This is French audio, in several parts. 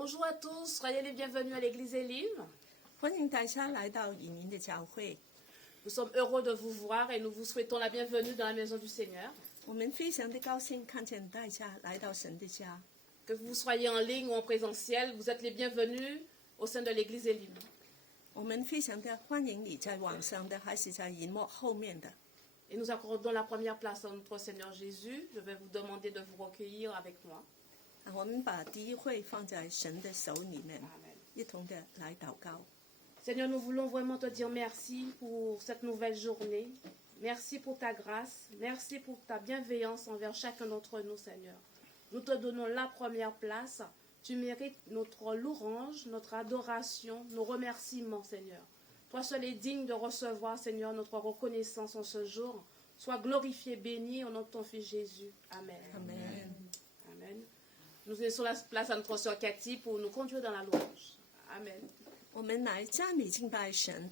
Bonjour à tous, soyez les bienvenus à l'église Elim. 欢迎大家来到以宁的教会。 Nous sommes heureux de vous voir et nous vous souhaitons la bienvenue dans la maison du Seigneur. 我们非常的高兴看见大家来到神的家。 Que vous soyez en ligne ou en présentiel, vous êtes les bienvenus au sein de l'église Elim. 我们非常的欢迎你在网上的，还是在荧幕后面的。 Et nous accordons la première place à notre Seigneur Jésus. Je vais vous demander de vous recueillir avec moi. 我们把第一会放在神的手里面， Amen. 一同的来祷告。 Seigneur, nous voulons vraiment te dire merci pour cette nouvelle journée. Merci pour ta grâce. Merci pour ta bienveillance envers chacun d'entre nous, Seigneur. Nous te donnons la première place. Tu mérites notre louange, notre adoration, nos remerciements, Seigneur. Toi seul es digne de recevoir, Seigneur, notre reconnaissance en ce jour. Sois glorifié, béni au nom de ton Fils Jésus. Amen. Amen. Amen. Nous laissons la place à notre sœur Cathy pour nous conduire dans la louange. Amen. 我们来赞美敬拜神。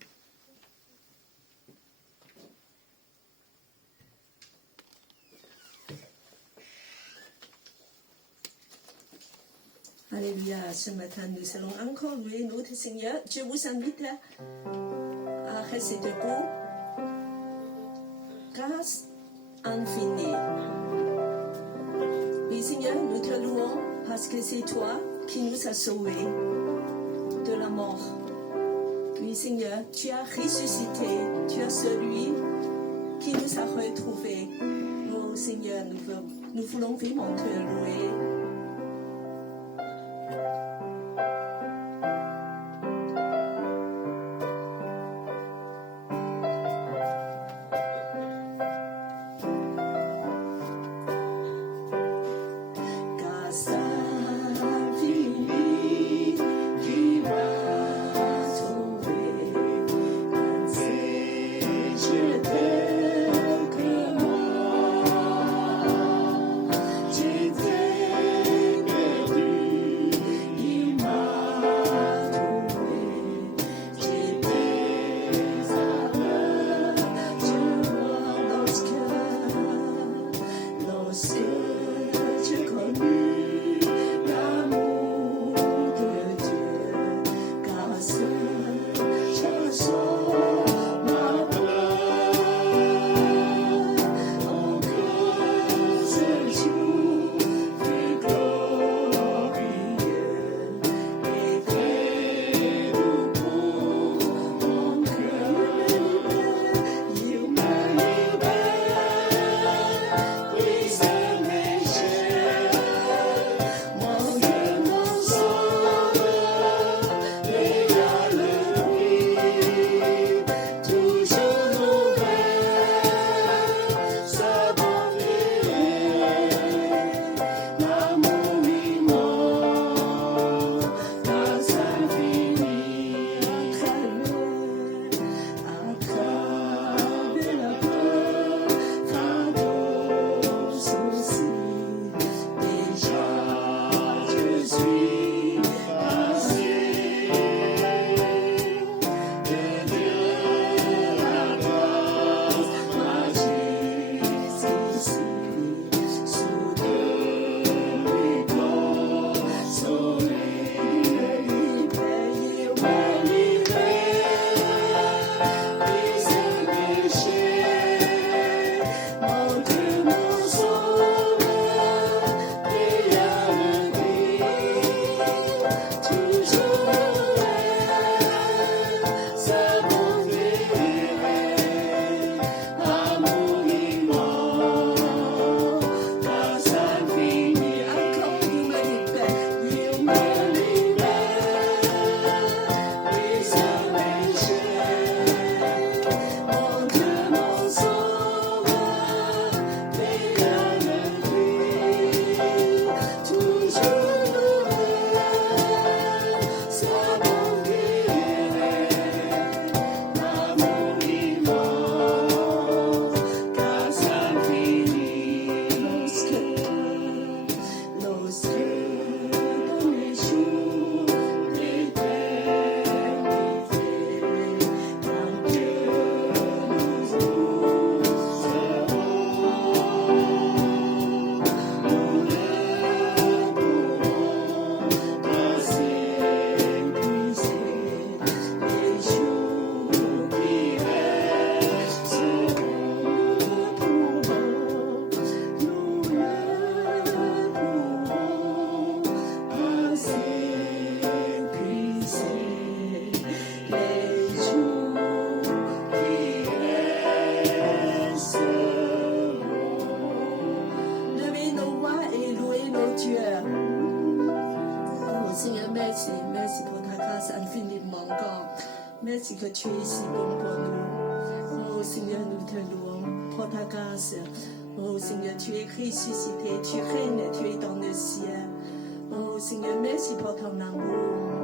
Alléluia, ce matin nous allons encore louer notre Seigneur. Je vous invite à rester debout. Grâce infinie. Oui Seigneur, nous te louons parce que c'est toi qui nous as sauvés de la mort. Oui Seigneur, tu as ressuscité, tu es celui qui nous a retrouvés. Oh Seigneur, nous voulons vraiment te louer. J'étais merci. Merci pour ta grâce infiniment grande. Merci que tu es si bon pour nous. Oh Seigneur, nous te louons pour ta grâce. Oh Seigneur, tu es ressuscité, tu règnes, tu es dans le ciel. Oh Seigneur, merci pour ton amour.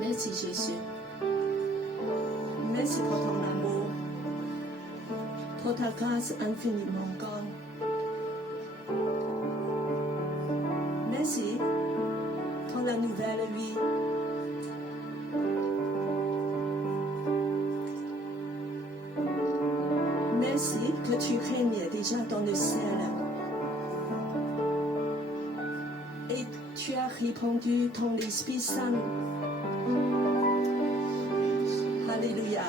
Merci Jésus. Merci pour ton amour, pour ta grâce infiniment grande. Merci pour la nouvelle vie. Merci que tu règnes déjà dans le ciel. Et tu as répandu ton Esprit Saint. Alléluia.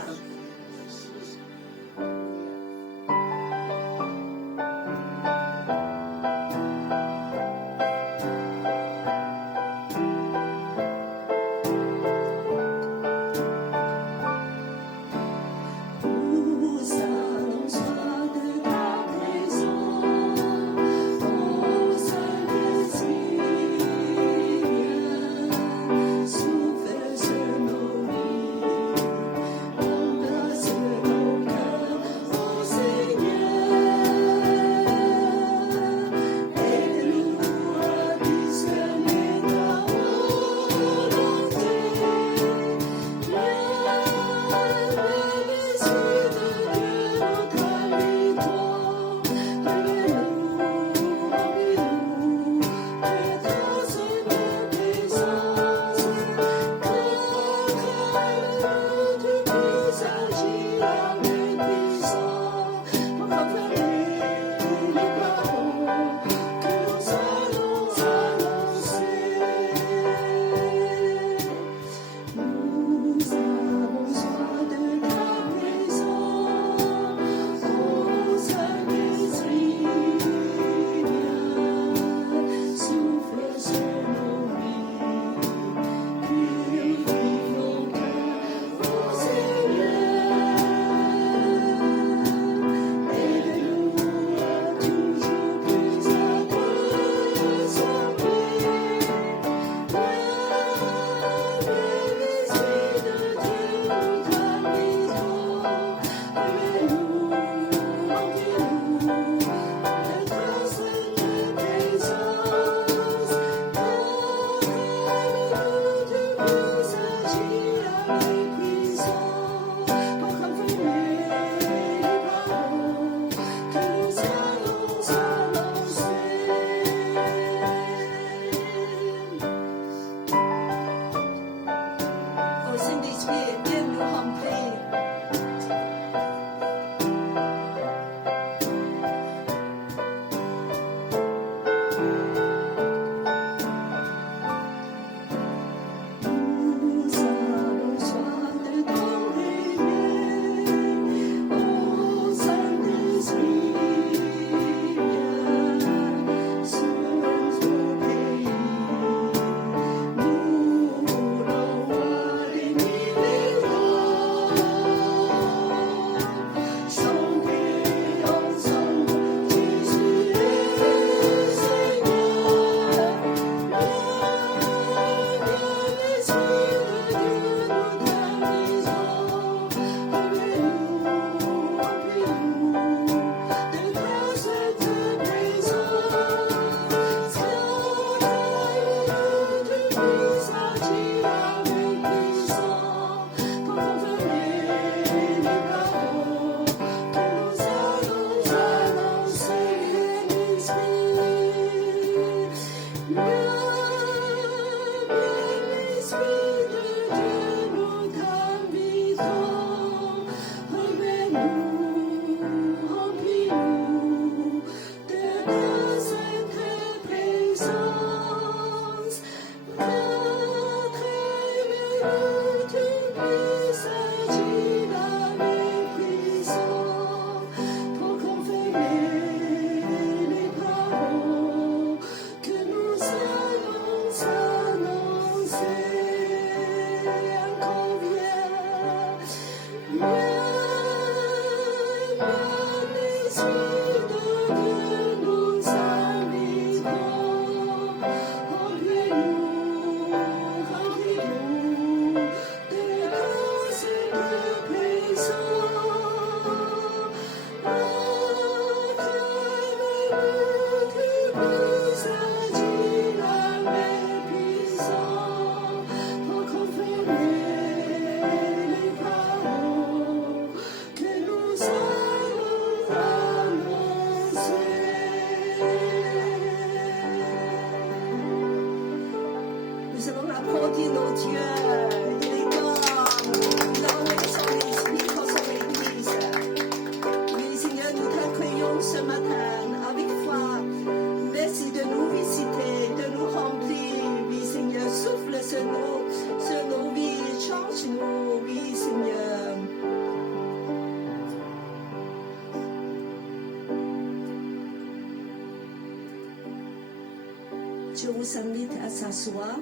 Je vous invite à s'asseoir.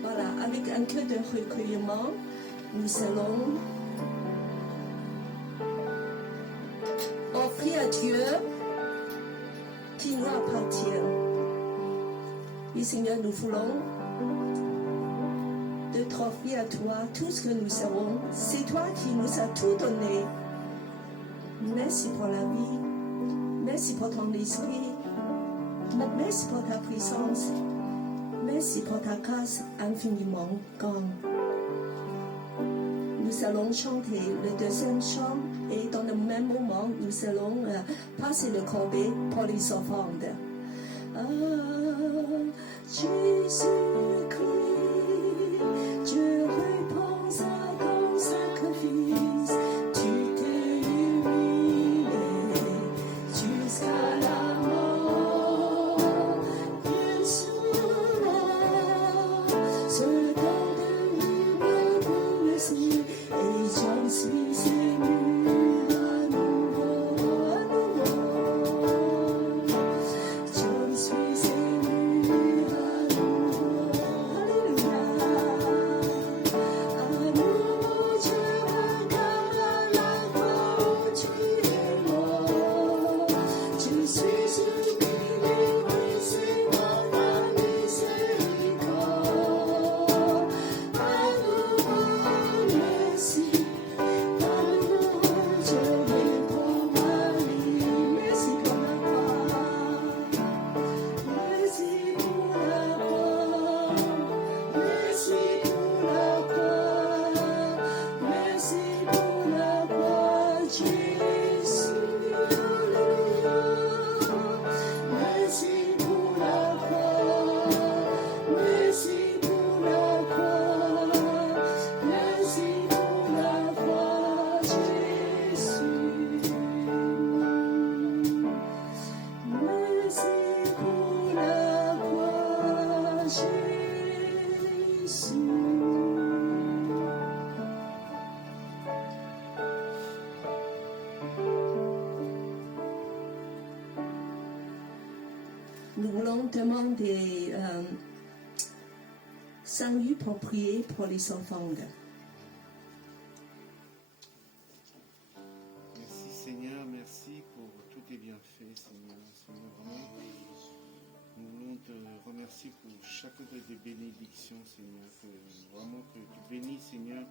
Voilà, avec un cœur de recueillement, nous allons offrir à Dieu qui nous appartient. Oui, Seigneur, nous voulons de t'offrir à toi tout ce que nous avons. C'est toi qui nous as tout donné. Merci pour la vie. Merci pour ton esprit. Merci pour ta puissance. Merci pour ta grâce infiniment grande. Nous allons chanter le deuxième chant et dans le même moment, nous allons passer le corbeau pour les offrandes. Ah, Jésus-Christ, Dieu réponds à ton sacrifice. Tu t'es humilié jusqu'à la mort. Bien sûr, ce don de vie me blessé et j'en suis ému à nouveau, à nouveau. J'en suis ému à nouveau. Alléluia. À nouveau, je regarde à la croix où tu es mort. Je suis humilié, c'est dans ta miséricorde. À nouveau, merci. À nouveau, je réponds à lui. Merci pour la croix. Merci pour la croix. Merci pour la croix. Merci pour la croix, Jésus. Alléluia. Merci pour la croix. Merci pour la croix. Merci pour la croix, Jésus. Merci pour la croix, Jésus. Nous voulons demander Saint-Louis pour prier pour les offrandes. Merci Seigneur, merci pour tous tes bienfaits Seigneur. Seigneur, vraiment, nous voulons te remercier pour chacune de tes bénédictions Seigneur. Vraiment que tu bénis Seigneur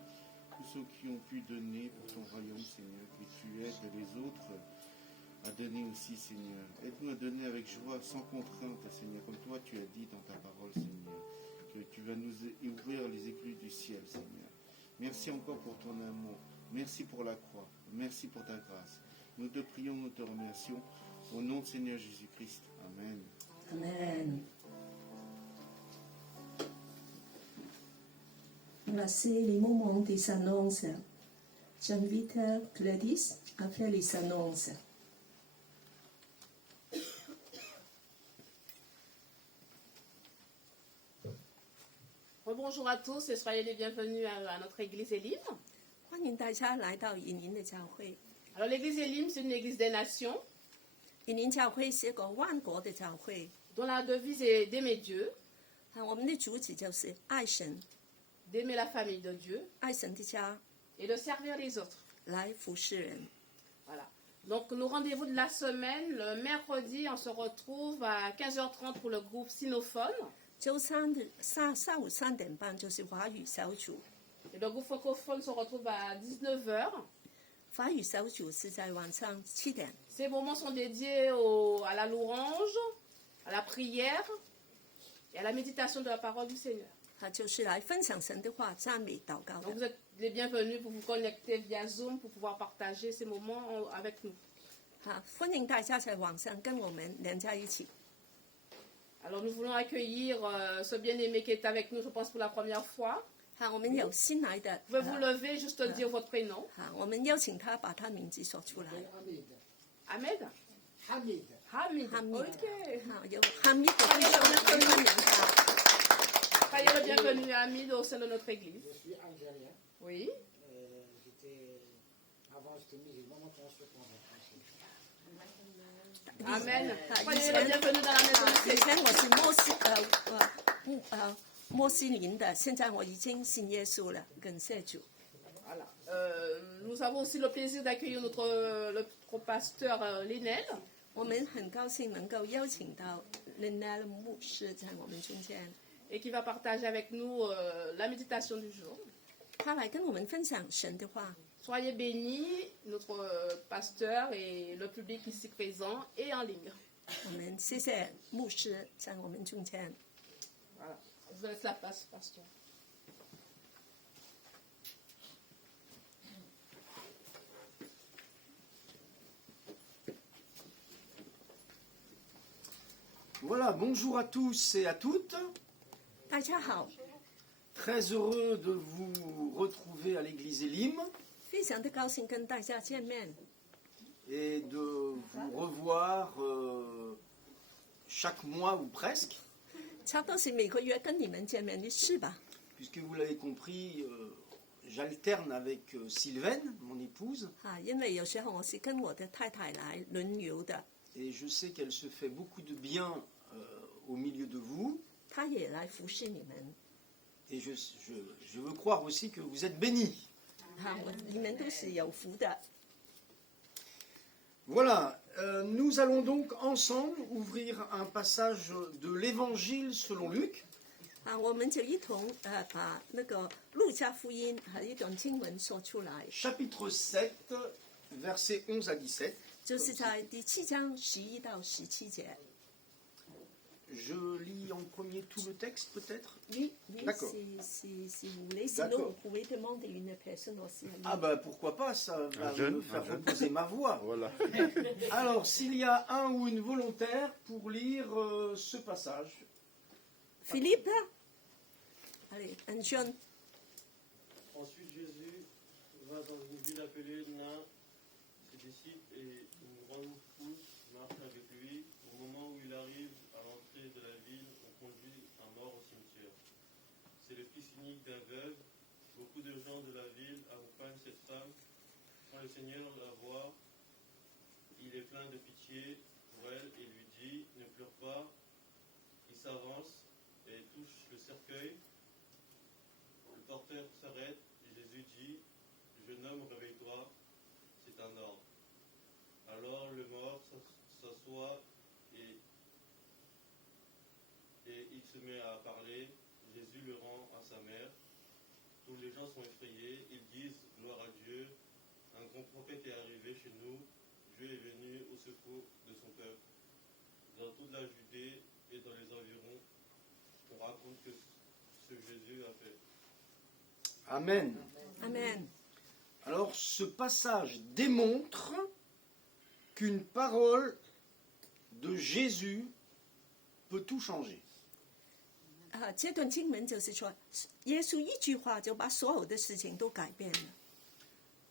tous ceux qui ont pu donner pour ton royaume Seigneur. Que tu aides les autres à donner aussi Seigneur. Aide-nous à donner avec joie, sans contrainte Seigneur, comme toi tu as dit dans ta parole Seigneur. Que tu vas nous ouvrir les écluses du ciel Seigneur. Merci encore pour ton amour. Merci pour la croix. Merci pour ta grâce. Nous te prions, nous te remercions. Au nom de Seigneur Jésus-Christ. Amen. Amen. Voilà, c'est les moments des annonces. J'invite Gladys à faire les annonces. Bonjour à tous et soyez les bienvenus à notre église Elim. 欢迎大家来到以宁的教会。 Alors l'église Elim, c'est une église des nations 以宁教会是个万国的教会， dont la devise est d'aimer Dieu, 我们的主旨就是爱神， d'aimer la famille de Dieu 爱神的家， et de servir les autres. 来服侍人。 Voilà. Donc nos rendez-vous de la semaine, le mercredi, on se retrouve à 15h30 pour le groupe sinophone. 周三的下午3点半就是华语小组， Et le groupe francophone se retrouve à 19h. 华语小组是在晚上7点。Ces moments sont dédiés à la louange, à la prière et à la méditation de la parole du Seigneur. 就是来分享神的话、赞美、祷告 Donc 的。 vous êtes les bienvenus pour vous connecter via Zoom pour pouvoir partager ces moments avec nous. 歡迎大家在網上跟我們連在一起。 Alors nous voulons accueillir ce bien-aimé qui est avec nous, je pense, pour la première fois. 我們有新來的， Pouvez-vous lever, juste dire votre prénom? 我們邀請他把他名字說出來。 Ahmed? Hamid. Hamid. Hamid. Ok. 有哈密的弟兄跟歡迎他。 Soyez le bienvenu, Hamid, au sein de notre église. Je suis algérien. Oui. Avant, j'étais musulman, maintenant je suis converti. Amen. 以 Soyez le 前 bienvenu dans la maison du 以 Seigneur. 前我是穆斯林的，现在我已经信耶稣了，感谢主。 Voilà. Nous avons aussi le plaisir d'accueillir notre pasteur Linel. 我们很高兴能够邀请到林奈牧师在我们中间， Et qui va partager avec nous la méditation du jour. 他来跟我们分享神的话。 Soyez bénis, notre pasteur et le public ici présent et en ligne. 我们谢谢牧师在我们中间。 Voilà. Je vous laisse la place, pasteur. Voilà, bonjour à tous et à toutes. 大家好， Très heureux de vous retrouver à l'église Elim 非常的高兴跟大家见面， et de vous revoir chaque mois ou presque, 差不多是每个月跟你们见面的事吧。 puisque vous l'avez compris, j'alterne avec Sylvaine, mon épouse, 因为有时候我是跟我的太太来轮流的， et je sais qu'elle se fait beaucoup de bien au milieu de vous, 她也来服侍你们。 et je veux croire aussi que vous êtes bénis. 你们都是有福的。 Voilà, nous allons donc ensemble ouvrir un passage de l'Évangile selon Luc. 我们就一同把那个路加福音一段经文说出来， Chapitre 7, versets 11 à 17. 就是在第7章11到17节。 Je lis en premier tout le texte, peut-être? Oui, D'accord. si vous voulez, D'accord. sinon vous pouvez demander à une personne aussi. Ah ben pourquoi pas, ça va jeune, me faire un jeune. reposer ma voix. Voilà. Alors, s'il y a un ou une volontaire pour lire ce passage. Philippe, allez, un jeune. Ensuite, Jésus va dans une ville appelée Nain. Ses disciples et une grande foule marchent avec lui. Au moment où il arrive à l'entrée de la ville, on conduit un mort au cimetière. C'est le fils unique d'un veuve. Beaucoup de gens de la ville accompagnent cette femme. Quand le Seigneur la voit, il est plein de pitié pour elle et lui dit « Ne pleure pas ». Il s'avance et touche le cercueil. Le porteur s'arrête et Jésus dit « Jeune homme, réveille-toi, c'est un ordre ». Alors le mort s'assoit et il se met à parler. Jésus le rend à sa mère. Tous les gens sont effrayés. Ils disent « Gloire à Dieu, un grand prophète est arrivé chez nous. Dieu est venu au secours de son peuple. » Dans toute la Judée et dans les environs, on raconte que ce Jésus a fait. Amen. Amen. Alors, ce passage démontre qu'une parole de Jésus peut tout changer. 这段经文就是说，耶稣一句话就把所有的事情都改变了。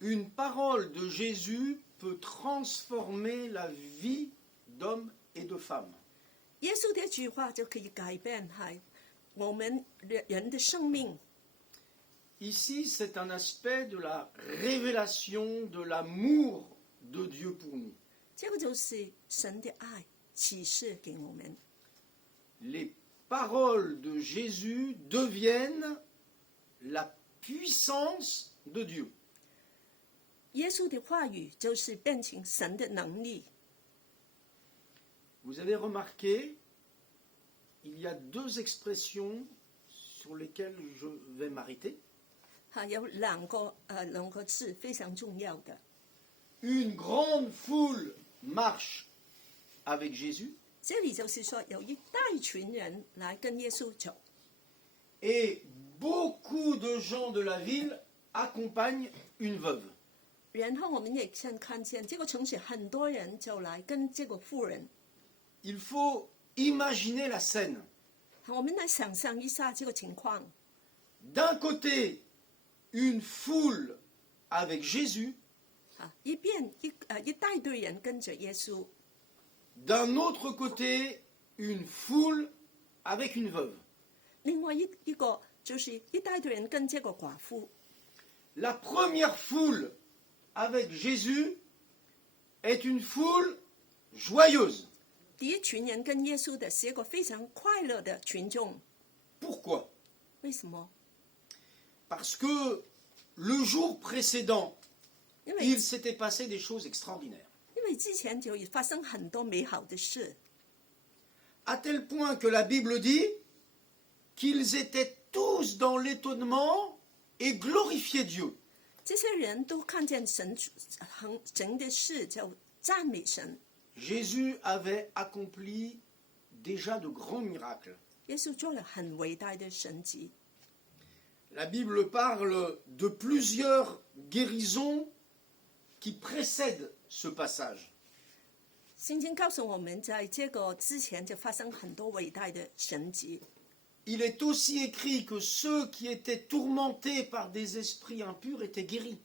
Une parole de Jésus peut transformer la vie d'hommes et de femmes. 耶稣的一句话就可以改变我们人的生命。 Ici, c'est un aspect de la révélation de l'amour de Dieu pour nous. 这个就是神的爱启示给我们。 Les paroles de Jésus deviennent la puissance de Dieu. 耶稣的话语就是变成神的能力。 Vous avez remarqué, il y a deux expressions sur lesquelles je vais m'arrêter. 有两个字非常重要的。 Une grande foule marchent avec Jésus 这里就是说有一大群人来跟耶稣走， et beaucoup de gens de la ville accompagnent une veuve. 然后我们也看见这个城市很多人就来跟这个妇人。 Il faut imaginer la scène. 我们来想象一下这个情况。 D'un côté, une foule avec Jésus, 一大堆人跟着耶稣， d'un autre côté, une foule avec une veuve. 另外一个就是一大堆人跟这个寡妇。 La première foule avec Jésus est une foule joyeuse. 第一群人跟耶稣的是一个非常快乐的群众。 Pourquoi? 为什么？ Parce que le jour précédent, 因为 il s'était passé des choses extraordinaires. 因为之前就发生很多美好的事， À tel point que la Bible dit qu'ils étaient tous dans l'étonnement et glorifiaient Dieu. 这些人都看见神的事，就赞美神。 Jésus avait accompli déjà de grands miracles. 耶稣做了很伟大的神迹。 La Bible parle de plusieurs guérisons qui précèdent ce passage. 圣经告诉我们，在这个之前就发生很多伟大的神迹。 Il est aussi écrit que ceux qui étaient tourmentés par des esprits impurs étaient guéris.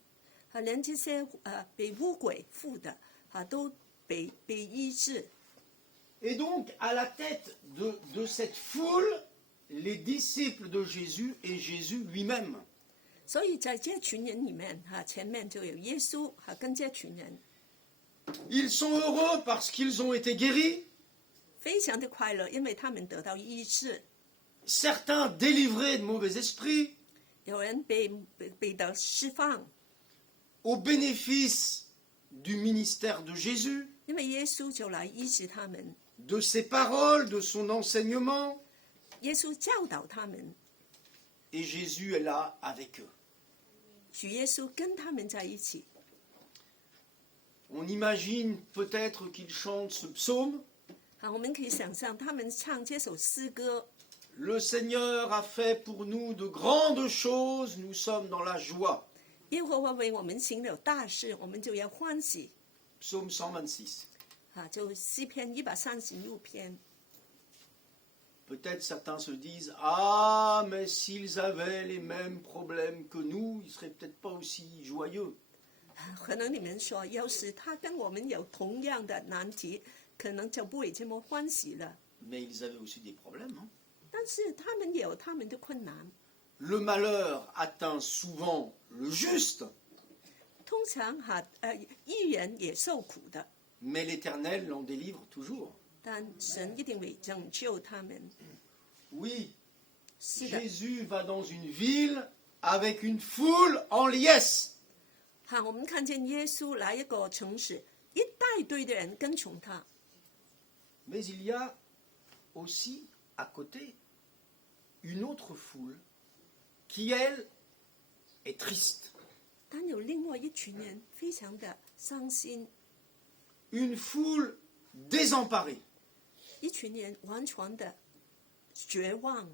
连这些被污鬼附的都被医治。 Et donc, à la tête de cette foule, les disciples de Jésus et Jésus lui-même. 所以在这群人里面前面就有耶稣跟这群人， Ils sont heureux parce qu'ils ont été guéris, 非常的快乐，因为他们得到医治。 certains délivrés de mauvais esprits, 有人被得释放， au bénéfice du ministère de Jésus, 因为耶稣就来医治他们， de ses paroles, de son enseignement, 耶稣教导他们， et Jésus est là avec eux. 主耶稣跟他们在一起。 On imagine peut-être qu'ils chantent ce psaume. 我们可以想象他们唱这首诗歌。 Le Seigneur a fait pour nous de grandes choses, nous sommes dans la joie. 耶和华为我们行了大事，我们就要欢喜。 Psaume 126. 就诗篇136篇。 Peut-être certains se disent « Ah, mais s'ils avaient les mêmes problèmes que nous, ils ne seraient peut-être pas aussi joyeux. » 可能你们说，要是他跟我们有同样的难题，可能就不会这么欢喜了。 Mais ils avaient aussi des problèmes. Hein. 但是他们有他们的困难。 Le malheur atteint souvent le juste, 通常义人也受苦的， mais l'Éternel l'en délivre toujours. 但神一定会拯救他们。 Oui, 是的， Jésus va dans une ville avec une foule en liesse. 我们看见耶稣来一个城市，一大堆的人跟从他。 Mais il y a aussi à côté une autre foule qui, elle, est triste. 但有另外一群人非常的伤心， Une foule désemparée, 一群人完全的绝望，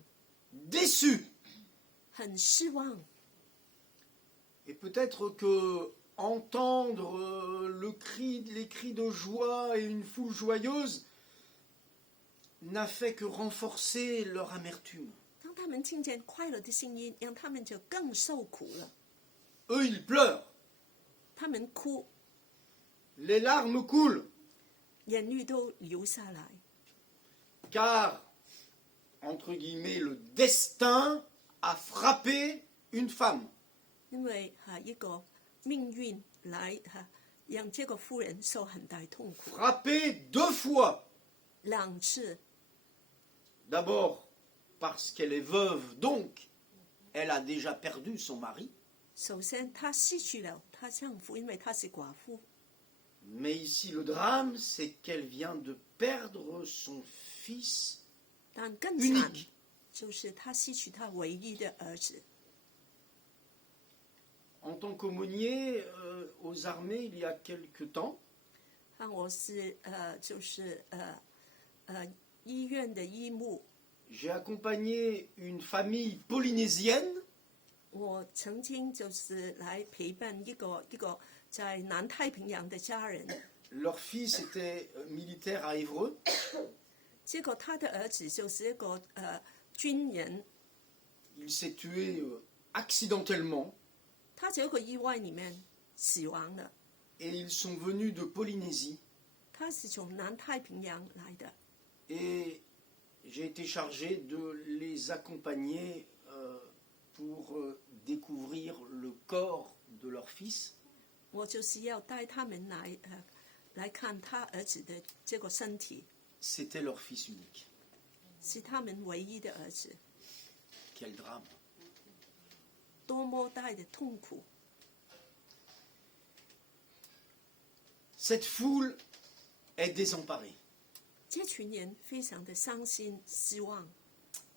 déçue. 很失望。 Et peut-être que entendre les cris de joie et une foule joyeuse n'a fait que renforcer leur amertume. 当他们听见快乐的声音，让他们就更受苦了。 Eux, ils pleurent, 他们哭， les larmes coulent, 眼泪都流下来， car, entre guillemets, le destin a frappé une femme. 因为一个命运来让这个妇人受很大痛苦， Frappé 2 fois. 2次。 D'abord, parce qu'elle est veuve, donc elle a déjà perdu son mari. 首先，她失去了她丈夫，因为她是寡妇。 Mais ici, le drame, c'est qu'elle vient de perdre son fils 但更惨 unique. 就是她失去她唯一的儿子。 En tant qu'aumônier aux armées, il y a quelque temps, 我是医院的医牧， J'ai accompagné une famille polynésienne 我曾经就是来陪伴一个在南太平洋的家人， Leur fils était militaire à Évreux. 结果他的儿子就是一个军人， Il s'est tué accidentellement 他在一个意外里面死亡了。 et ils sont venus de Polynésie. 他是从南太平洋来的， Et j'ai été chargé de les accompagner pour découvrir le corps de leur fils. 我就是要带他们来看他儿子的这个身体， C'était leur fils unique. 是他们唯一的儿子， Quel drame. 多么大的痛苦！ Cette foule est désemparée. 这群人非常的伤心失望，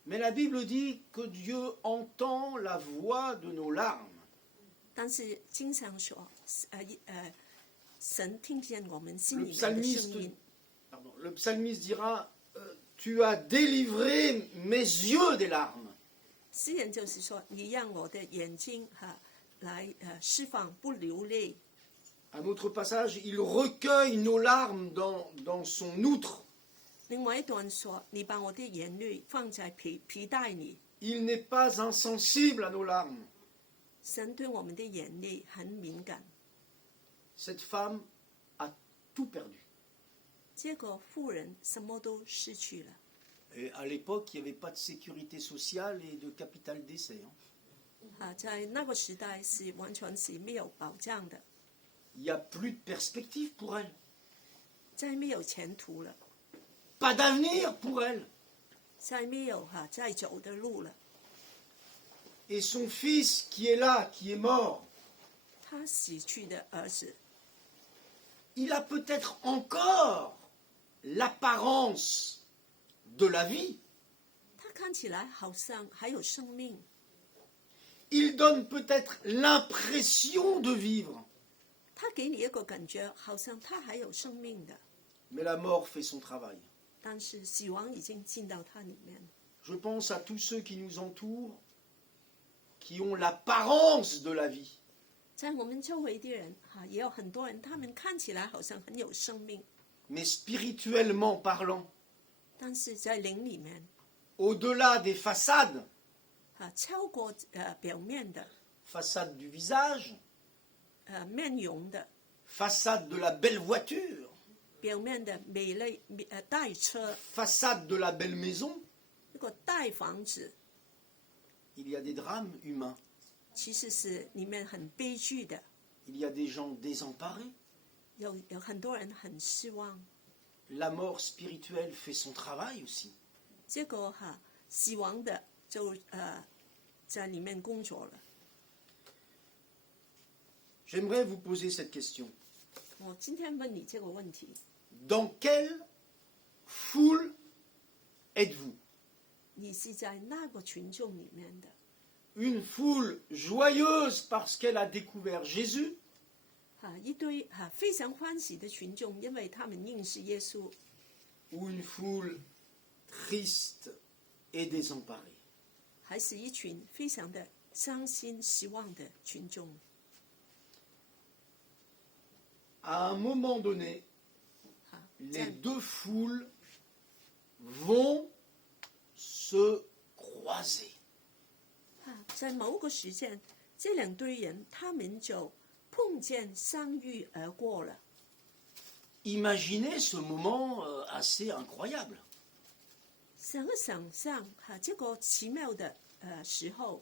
Mais la Bible dit que Dieu entend la voix de nos larmes. 但是经常说，神听见我们心 Le 里面的声 psalmiste, 音。 le psalmiste dira Tu as délivré mes yeux des larmes. 诗人就是说，你让我的眼睛来释放，不流泪。 Un autre passage, il recueille nos larmes dans son outre. 另外一段说，你把我的眼泪放在皮带里。 Il n'est pas insensible à nos larmes. 神对我们的眼泪很敏感。 Cette femme a tout perdu. 这个妇人什么都失去了。 Et à l'époque, il n'y avait pas de sécurité sociale et de capital d'essai. 在那个时代是完全是没有保障的， Il n'y a plus de perspective pour elle. 再没有前途了， Pas d'avenir pour elle. 再没有再走的路了。 Et son fils qui est là, qui est mort, 他死去的儿子， il a peut-être encore l'apparence de la vie. 他看起来好像还有生命， Il donne peut-être l'impression de vivre. 他给你一个感觉，好像他还有生命的， Mais la mort fait son travail. 但是死亡已经进到他里面。 Je pense à tous ceux qui nous entourent, qui ont l'apparence de la vie. 在我们周围的人也有很多人，他们看起来好像很有生命， Mais spirituellement parlant, 但是在灵里面 au-delà des façades, 超过表面的 façade du visage, 面容的 façade de la belle voiture, 表面的美丽大车， façade de la belle maison, 那个大房子， il y a des drames humains. 其实是里面很悲剧的， Il y a des gens désemparés. 有很多人很失望。 La mort spirituelle fait son travail aussi. 这个死亡的就在里面工作了。 J'aimerais vous poser cette question. 我今天问你这个问题， Dans quelle foule êtes-vous? 你是在那个群众里面的， Une foule joyeuse parce qu'elle a découvert Jésus, 一堆非常欢喜的群众，因为他们认识耶稣， ou une foule triste et désemparée? 还是一群非常的伤心失望的群众。 À un moment donné, 在 les deux foules vont se croiser. 在某个时间，这两堆人他们就碰见相遇而过了。 Imaginez ce moment assez incroyable. 想一想象这个奇妙的时候，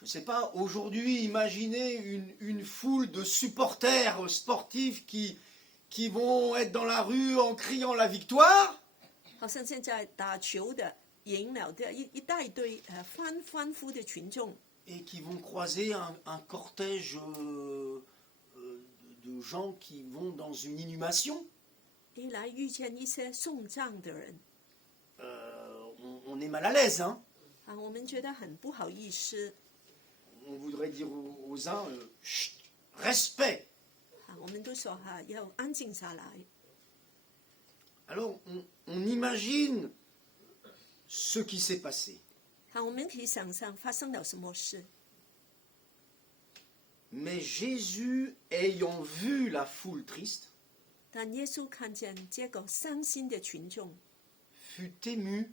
Je ne sais pas, aujourd'hui, imaginez une foule de supporters sportifs qui vont être dans la rue en criant la victoire. 好像现在打球的赢了的一大堆欢呼的群众， Et qui vont croiser un cortège de gens qui vont dans une inhumation. 一来遇见一些送葬的人， On est mal à l'aise, hein. 我们觉得很不好意思， On voudrait dire aux uns, chut, respect. 我们都说要安静下来， Alors on imagine ce qui s'est passé. 好，我们可以想象发生了什么事。 Mais Jésus, ayant vu la foule triste, 但耶稣看见这个伤心的群众， fut ému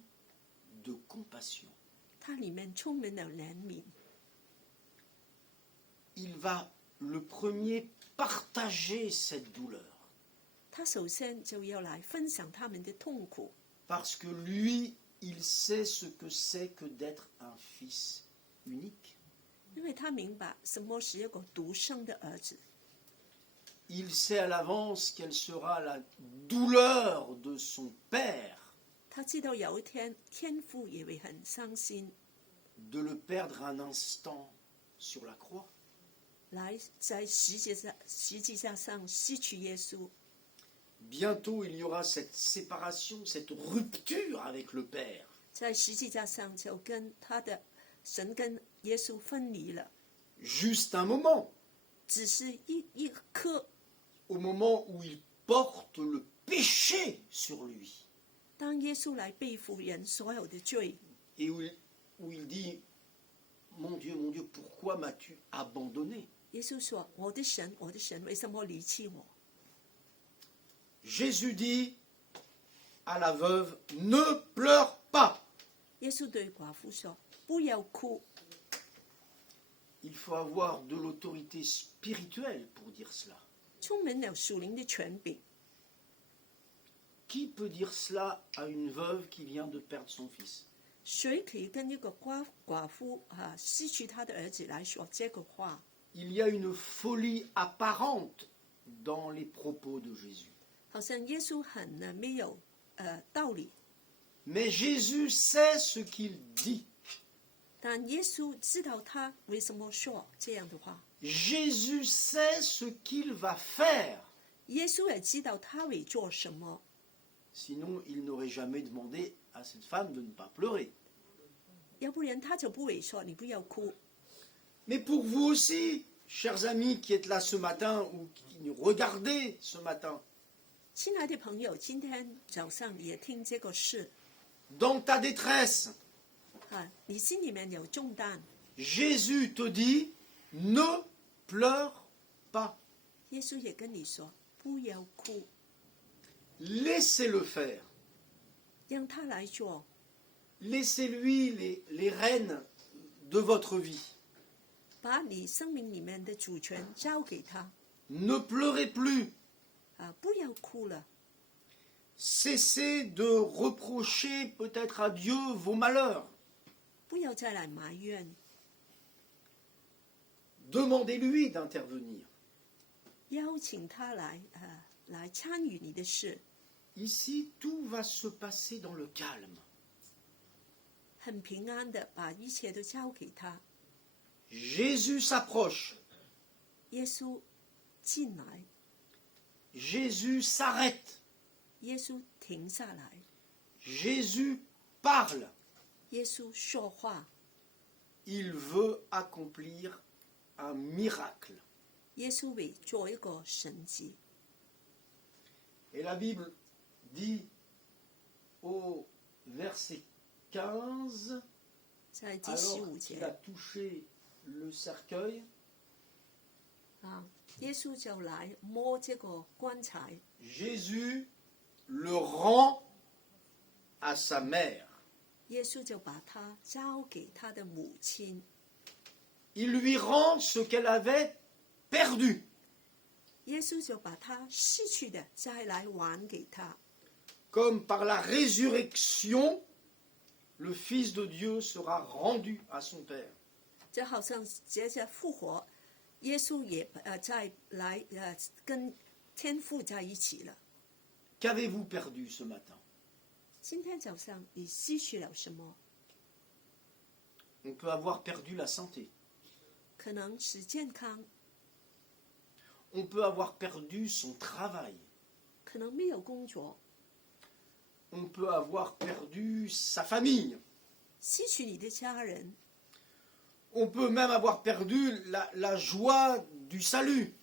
de compassion. 他里面充满了怜悯。 Il va le premier partager cette douleur. 他首先就要来分享他们的痛苦， Parce que lui, il sait ce que c'est que d'être un fils unique. 因为他明白什么是一个独生的儿子。 Il sait à l'avance quelle sera la douleur de son père 他知道有一天天父也会很伤心， de le perdre un instant sur la croix. 来在十字架上失去耶稣。 Bientôt, il y aura cette séparation, cette rupture avec le Père. 在十字架上就跟他的神跟耶稣分离了， Juste un moment, 只是一刻。 au moment où il porte le péché sur lui 当耶稣来背负人所有的罪， et où il dit mon Dieu, pourquoi m'as-tu abandonné? 耶稣说：“我的神，我的神，为什么离弃我 Jésus dit à la veuve ne pleure pas. 耶稣对寡妇说：“不要哭。 Il faut avoir de l'autorité spirituelle pour dire cela. ”充满了属灵的权柄。 Qui peut dire cela à une veuve qui vient de perdre son fils? 谁可以跟一个寡妇失去他的儿子来说这个话？ Il y a une folie apparente dans les propos de Jésus. 好像耶稣很没有道理， Mais Jésus sait ce qu'il dit. 但耶稣知道他为什么说这样的话。 Jésus sait ce qu'il va faire. 耶稣也知道他会做什么， Sinon, il n'aurait jamais demandé à cette femme de ne pas pleurer. 要不然他就不会说你不要哭。 Mais pour vous aussi, chers amis qui êtes là ce matin ou qui nous regardez ce matin, 亲爱的朋友，今天早上也听这个事 dans ta détresse, 你心里面有重担， Jésus te dit ne pleure pas. 耶稣也跟你说不要哭， Laissez-le faire. 让他来做， Laissez-lui les rênes de votre vie. 把你生命里面的主权交给他 Ne pleurez plus. 不要哭了， Cessez de reprocher peut-être à Dieu vos malheurs. 不要再来埋怨， Demandez-lui d'intervenir. 邀请他来来参与你的事， Ici, tout va se passer dans le calme. 很平安的把一切都交给他。 Jésus s'approche. 耶稣进来， Jésus s'arrête. 耶稣停下来， Jésus parle. 耶稣说话， Il veut accomplir un miracle. 耶稣会做一个神迹。 Et la Bible dit au verset 15, 在第15 alors qu'il a 节 touché le cercueil, 耶稣就来摸这个棺材， Jésus le rend à sa mère. 耶稣就把它交给他的母亲， Il lui rend ce qu'elle avait perdu. 耶稣就把他失去的再来还给他， Comme par la résurrection, le Fils de Dieu sera rendu à son Père. 就好像接着复活，耶稣也再来跟天父在一起了。 Qu'avez-vous perdu ce matin? 今天早上你失去了什么？ On peut avoir perdu la santé. 可能是健康， On peut avoir perdu son travail. 可能没有工作， On peut avoir perdu sa famille. 失去你的家人， On peut même avoir perdu la joie du salut.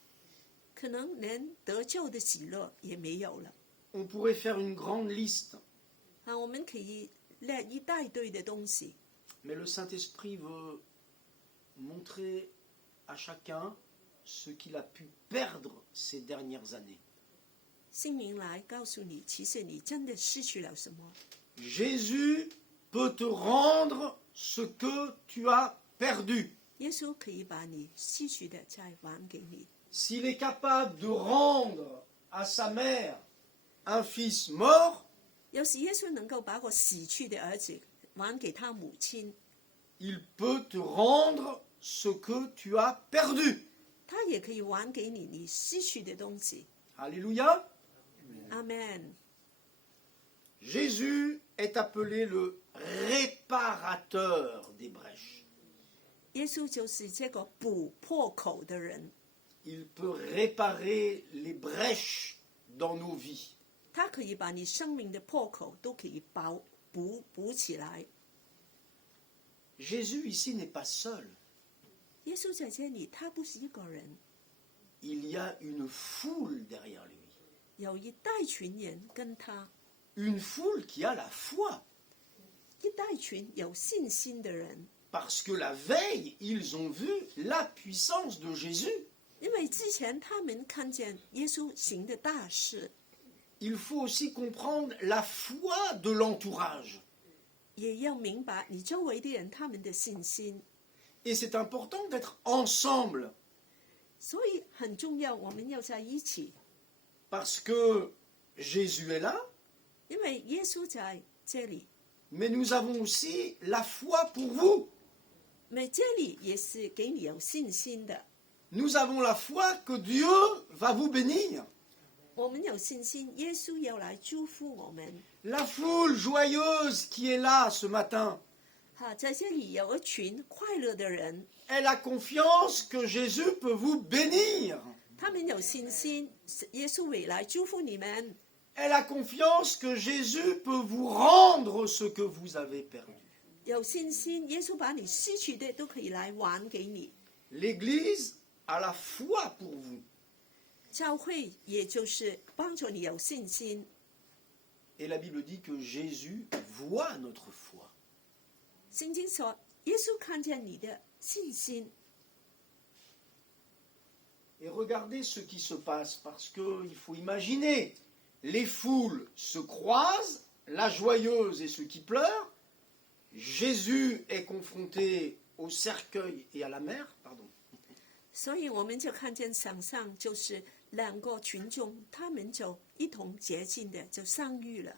可能连得救的喜乐也没有了。on pourrait faire une grande liste, 我们可以列一大堆的东西， mais le Saint-Esprit veut montrer à chacun ce qu'il a pu perdre ces dernières années. 圣灵来告诉你，其实你真的失去了什么。 Jésus peut te rendre ce que tu as perdu. 耶稣可以把你失去的再还给你。 S'il est capable de rendre à sa mère un fils mort, 要是耶稣能够把我死去的儿子还给他母亲， il peut te rendre ce que tu as perdu. 他也可以还给你你失去的东西。 Alléluia. 阿门。 Jésus est appelé le réparateur des brèches. 耶稣就是这个补破口的人， Il peut réparer les brèches dans nos vies. 他可以把你生命的破口都可以补起来。 Jésus ici n'est pas seul. 耶稣在这里，他不是一个人， Il y a une foule derrière lui. 有一大群人跟他， Une foule qui a la foi. 一大群有信心的人。 Parce que la veille, ils ont vu la puissance de Jésus. 因为之前他们看见耶稣行的大事， Il faut aussi comprendre la foi de l'entourage. 也要明白你周围的人他们的信心。 Et c'est important d'être ensemble. 所以很重要，我们要在一起， Parce que Jésus est là, 因为耶稣在这里， mais nous avons aussi la foi pour vous. mais这里也是给你有信心的。 Nous avons la foi que Dieu va vous bénir. 我们有信心，耶稣要来祝福我们。 La foule joyeuse qui est là ce matin, 在这里有一群快乐的人， elle a confiance que Jésus peut vous bénir. 他们有信心，耶稣会来祝福你们。 Elle a confiance que Jésus peut vous rendre ce que vous avez perdu. 有信心，耶稣把你失去的都可以来还给你。 L'Église a la foi pour vous. 教会也就是帮助你有信心。 Et la Bible dit que Jésus voit notre foi. 圣经说，耶稣看见你的信心。 Et regardez ce qui se passe, parce qu'il faut imaginer, les foules se croisent, la joyeuse et ceux qui pleurent. Jésus est confronté au cercueil et à la mer, pardon. 所以我们就看见场上就是两个群众，他们就一同洁净的就相遇了。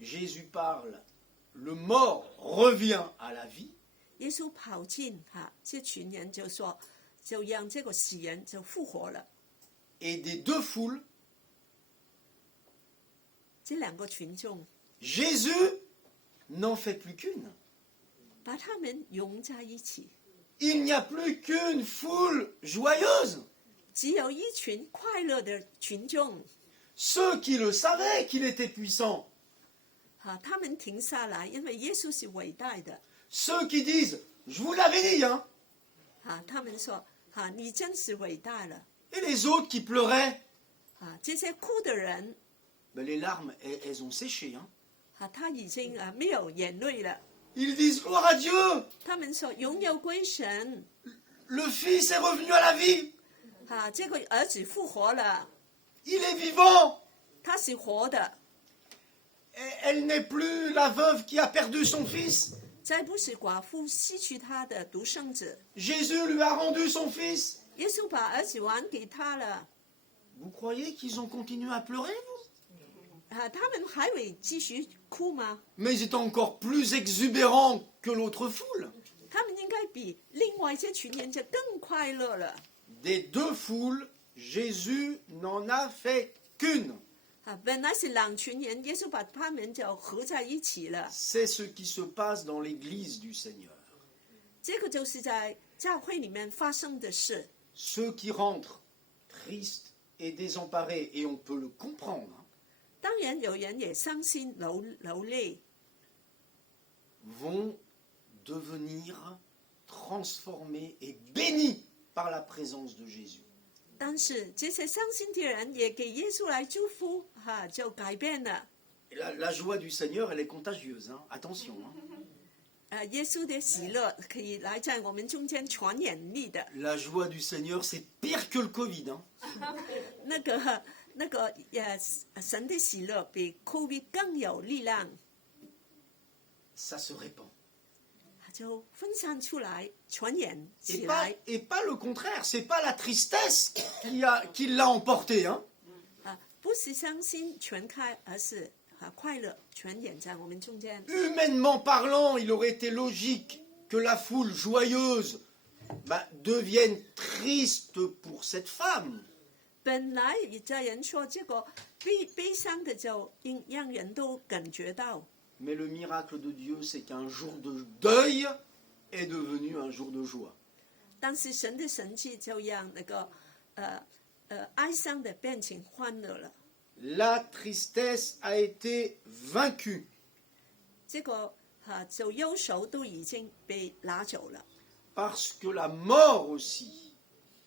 Jésus parle, le mort revient à la vie. 耶稣跑进这群人就说，就让这个死人就复活了。 Et des deux foules, 这两个群众 Jésus n'en fait plus qu'une. 把他们融在一起， Il n'y a plus qu'une foule joyeuse. 只有一群快乐的群众。 Ceux qui le savaient qu'il était puissant. 他们停下来，因为耶稣是伟大的。 Ceux qui disent, je vous l'avais dit, hein. 他们说，你真是伟大了。 Et les autres qui pleuraient, 这些哭的人， ben les larmes, elles ont séché, hein. 他已经没有眼泪了。 Ils disent, gloire à Dieu, 他们说，荣耀归神。 le Fils est revenu à la vie. 这个儿子复活了， Il est vivant. 他是活的， Elle n'est plus la veuve qui a perdu son fils. 再不是寡妇失去他的独生子。 Jésus lui a rendu son fils. 耶稣把儿子还给他了。 Vous croyez qu'ils ont continué à pleurer, vous? 他们还会继续哭吗？ Mais ils étaient encore plus exubérants que l'autre foule. 他们应该比另外这群人就更快乐了。 Des deux foules, Jésus n'en a fait qu'une. 本来是两群人，耶稣把他们就合在一起了。 C'est ce qui se passe dans l'église du Seigneur. 这个就是在教会里面发生的事。 Ceux qui rentrent tristes et désemparés, et on peut le comprendre, 当然有人也伤心流泪， vont devenir transformés et bénis par la présence de Jésus. 但是这些伤心的人也给耶稣来祝福，就改变了。La joie du Seigneur, elle est contagieuse. Hein. Attention. Hein. 耶稣的喜乐可以来在我们中间传染力的。 La joie du Seigneur, c'est pire que le Covid. Hein. 那个神的喜乐比 COVID 更有力量， Ça se répand. 就分散出来，传染起来。 Et pas le contraire. C'est pas la tristesse qui l'a emporté. Hein. 不是伤心全开，而是快乐传染在我们中间。 Humainement parlant, il aurait été logique que la foule joyeuse devienne triste pour cette femme. 本来在人说这个悲伤的就让人都感觉到， Mais le miracle de Dieu, c'est qu'un jour de deuil est devenu un jour de joie. 但是神的神迹就让那个哀伤的变成欢乐了。 La tristesse a été vaincue. 这个就忧愁都已经被拿走了， Parce que la mort aussi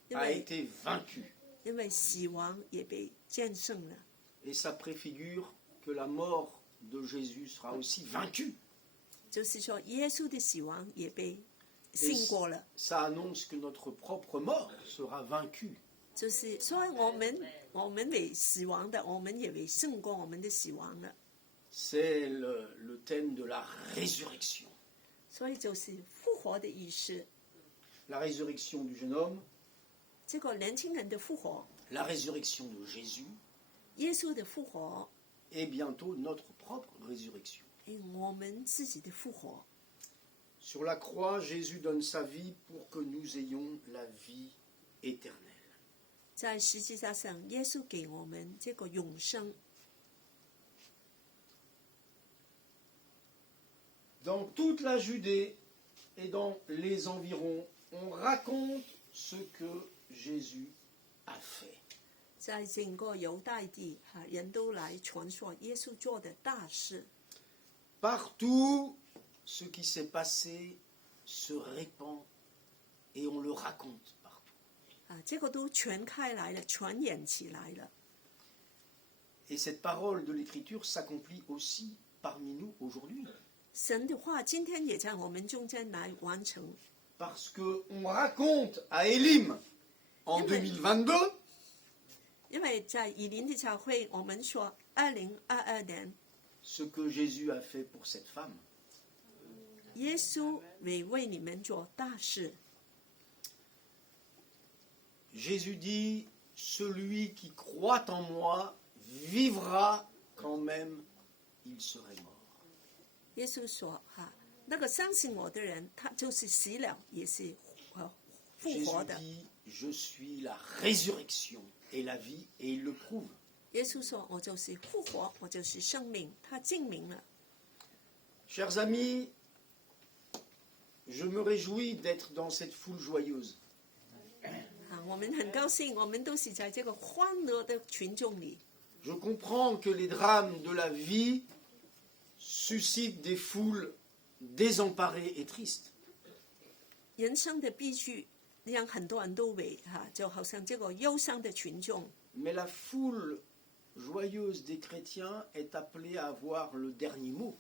因 a 为 été vaincue. 因为死亡也被战胜了。 Et ça préfigure que la mort de Jésus sera aussi vaincue. 就是说，耶稣的死亡也被胜过了。 Ça annonce que notre propre mort sera vaincue. 就是说，我们为死亡的，我们也为胜过我们的死亡了。 C'est le thème de la résurrection. 所以就是复活的意思。 La résurrection du jeune homme, 这个年轻人的复活， la résurrection de Jésus, 耶稣的复活， et bientôt notre propre résurrection. 我们自己的复活。 Sur la croix, Jésus donne sa vie pour que nous ayons la vie éternelle. 在十字架上，耶稣给我们这个永生。 Dans toute la Judée et dans les environs, on raconte ce que Jésus a fait. 在整个犹大地，人都来传说耶稣做的大事。 Partout, ce qui s'est passé se répand et on le raconte partout. 这个都传开来了，传染起来了。 Et cette parole de l'Écriture s'accomplit aussi parmi nous aujourd'hui. 神的话今天也在我们中间来完成。 Parce qu'on raconte à Élim en 2022因为在以林的教会，我们说2022年， ce que Jésus a fait pour cette femme. 耶稣为你们做大事。 Jésus dit, celui qui croit en moi vivra quand même il serait mort. 耶稣说那个相信我的人，他就是死了也是复活 Jésus 的。 dit, je suis la résurrection et la vie, et il le prouve. 耶稣说我就是复活，我就是生命，他证明了。 Chers amis, je me réjouis d'être dans cette foule joyeuse. 我们很高兴，我们都是在这个欢乐的群众里。 Je comprends que les drames de la vie suscitent des foules désemparées et tristes. 人生的悲剧让很多人都就好像这个忧伤的群众。 Mais la foule joyeuse des chrétiens est appelée à avoir le dernier mot.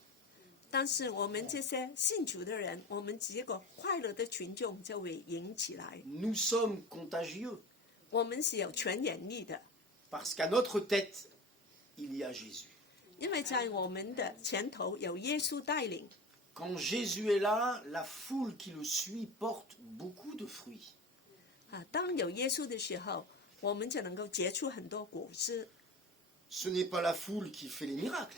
但是我们这些信主的人，我们这个快乐的群众就会赢起来。 Nous sommes contagieux 我们是有传染力的， parce qu'à notre tête, il y a Jésus. 因为在我们的前头有耶稣带领。 Quand Jésus est là, la foule qui le suit porte beaucoup de fruits. 当有耶稣的时候，我们就能够结出很多果子。 Ce n'est pas la foule qui fait les miracles.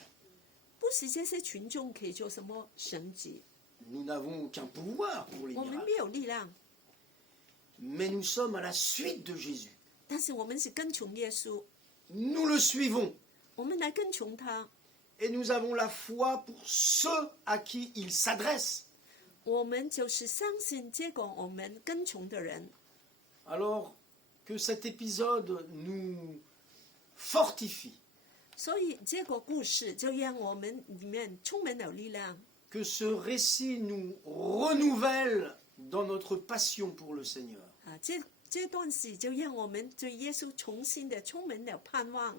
不是这些群众可以做什么神迹， Nous n'avons aucun pouvoir pour les 我们 miracles. 没有力量， Mais nous sommes à la suite de Jésus. 但是我们是跟从耶稣， Nous le suivons. 我们来跟从他， Et nous avons la foi pour ceux à qui il s'adresse. 我们就是相信这个我们跟从的人。 Alors que cet épisode nous fortifie, 所以这个故事就让我们里面充满了力量， que ce récit nous renouvelle dans notre passion pour le Seigneur. 这段时就让我们对耶稣重新的充满了盼望，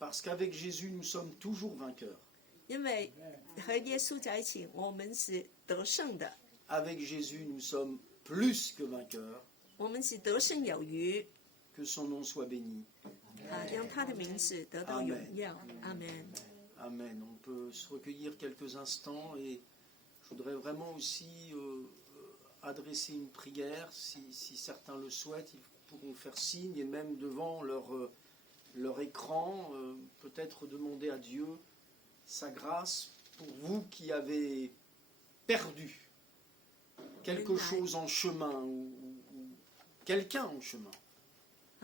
Parce qu'avec Jésus, nous sommes toujours vainqueurs. 因为和耶稣在一起，我们是得胜的， Avec Jésus, nous sommes plus que vainqueurs. 我们是得胜有余。 Que son nom soit béni. 让他的名字得到荣耀。阿门。 Amen. On peut se recueillir quelques instants et je voudrais vraiment aussi adresser une prière. Si certains le souhaitent, ils pourront faire signe et même devant leur écran, peut-être demander à Dieu sa grâce pour vous qui avez perdu quelque chose en chemin ou quelqu'un en chemin.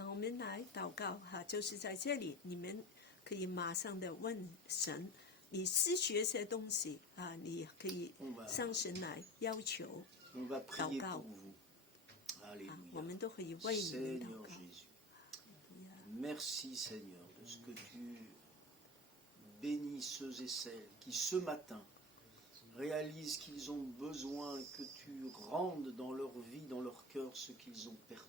我们来祷告哈，就是在这里，你们可以马上的问神，你失去一些东西啊，你可以向神来要求 On va 祷 prier 告 pour vous. 啊， Alléluia. 我们都可以为你们祷 Seigneur 告。 Jésus, merci Seigneur de ce que tu bénis ceux et celles qui ce matin réalisent qu'ils ont besoin que tu rendes dans leur vie, dans leur cœur, ce qu'ils ont perdu.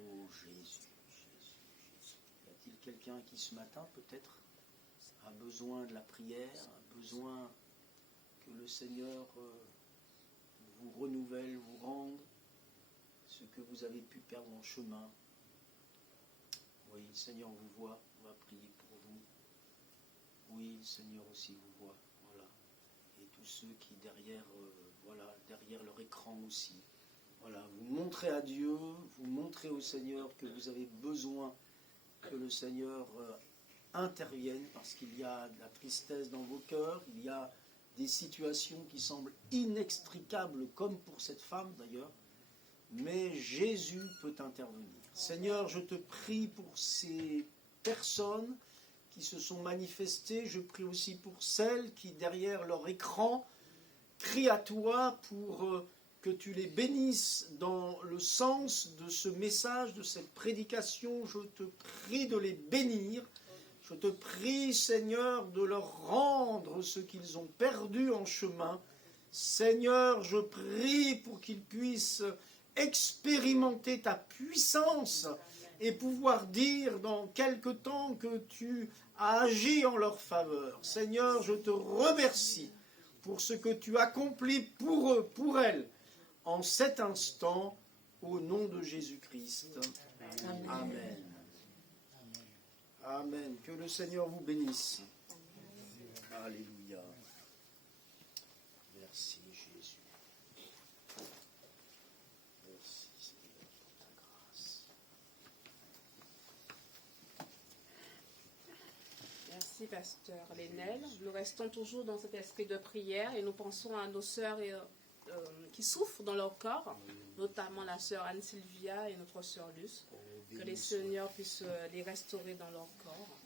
Oh Jésus, Jésus, Jésus. Y a-t-il quelqu'un qui ce matin peut-être a besoin de la prière, a besoin que le Seigneur vous renouvelle, vous rende ce que vous avez pu perdre en chemin? Oui, le Seigneur vous voit, on va prier pour vous. Oui, le Seigneur aussi vous voit, voilà. Et tous ceux qui derrière, derrière leur écran aussi. Voilà, vous montrez à Dieu, vous montrez au Seigneur que vous avez besoin que le Seigneur intervienne parce qu'il y a de la tristesse dans vos cœurs, il y a des situations qui semblent inextricables comme pour cette femme d'ailleurs, mais Jésus peut intervenir. Seigneur, je te prie pour ces personnes qui se sont manifestées, je prie aussi pour celles qui derrière leur écran crient à toi pour que tu les bénisses dans le sens de ce message, de cette prédication. Je te prie de les bénir. Je te prie, Seigneur, de leur rendre ce qu'ils ont perdu en chemin. Seigneur, je prie pour qu'ils puissent expérimenter ta puissance et pouvoir dire dans quelque temps que tu as agi en leur faveur. Seigneur, je te remercie pour ce que tu accomplis pour eux, pour elles, en cet instant, au nom de Jésus-Christ. Amen. Amen. Amen. Que le Seigneur vous bénisse. Alléluia. Merci Jésus. Merci Seigneur pour ta grâce. Merci, Pasteur Lénel. Nous restons toujours dans cet esprit de prière et nous pensons à nos sœurs qui souffrent dans leur corps, notamment la sœur Anne-Sylvia et notre sœur Luce. Que les Seigneurs puissent les restaurer dans leur corps.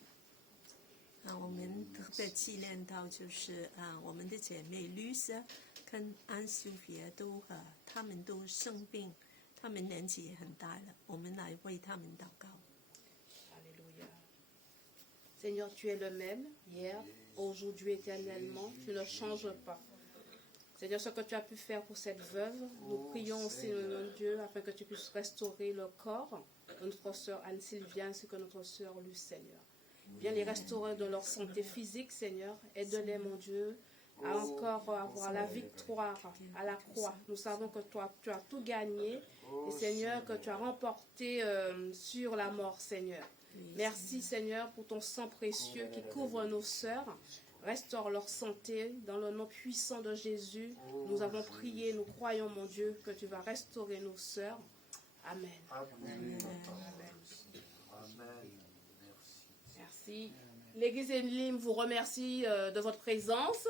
我们特别纪念到就是我们的姐妹律师跟安修别都他们都生病，他们年纪也很大了，我们来为他们祷告。 Alléluia. Seigneur, tu es le même, hier, aujourd'hui, éternellement. Tu ne changes pas. Seigneur, ce que tu as pu faire pour cette veuve, nous prions aussi, mon Dieu, afin que tu puisses restaurer le corps de notre sœur Anne-Sylvia ainsi que notre sœur Luce, Seigneur. Viens les restaurer de leur santé physique, Seigneur. Aide-les, mon Dieu, à encore avoir la victoire à la croix. Nous savons que toi, tu as tout gagné. Et Seigneur, que tu as remporté sur la mort, Seigneur. Merci, Seigneur, pour ton sang précieux qui couvre nos sœurs. Restaure leur santé dans le nom puissant de Jésus. Nous avons prié, nous croyons, mon Dieu, que tu vas restaurer nos sœurs. Amen. Amen. Merci. L'Église Elim vous remercie de votre présence.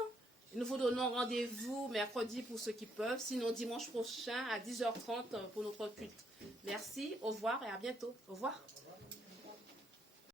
Nous vous donnons rendez-vous mercredi pour ceux qui peuvent, sinon dimanche prochain à 10h30 pour notre culte. Merci, au revoir et à bientôt. Au revoir.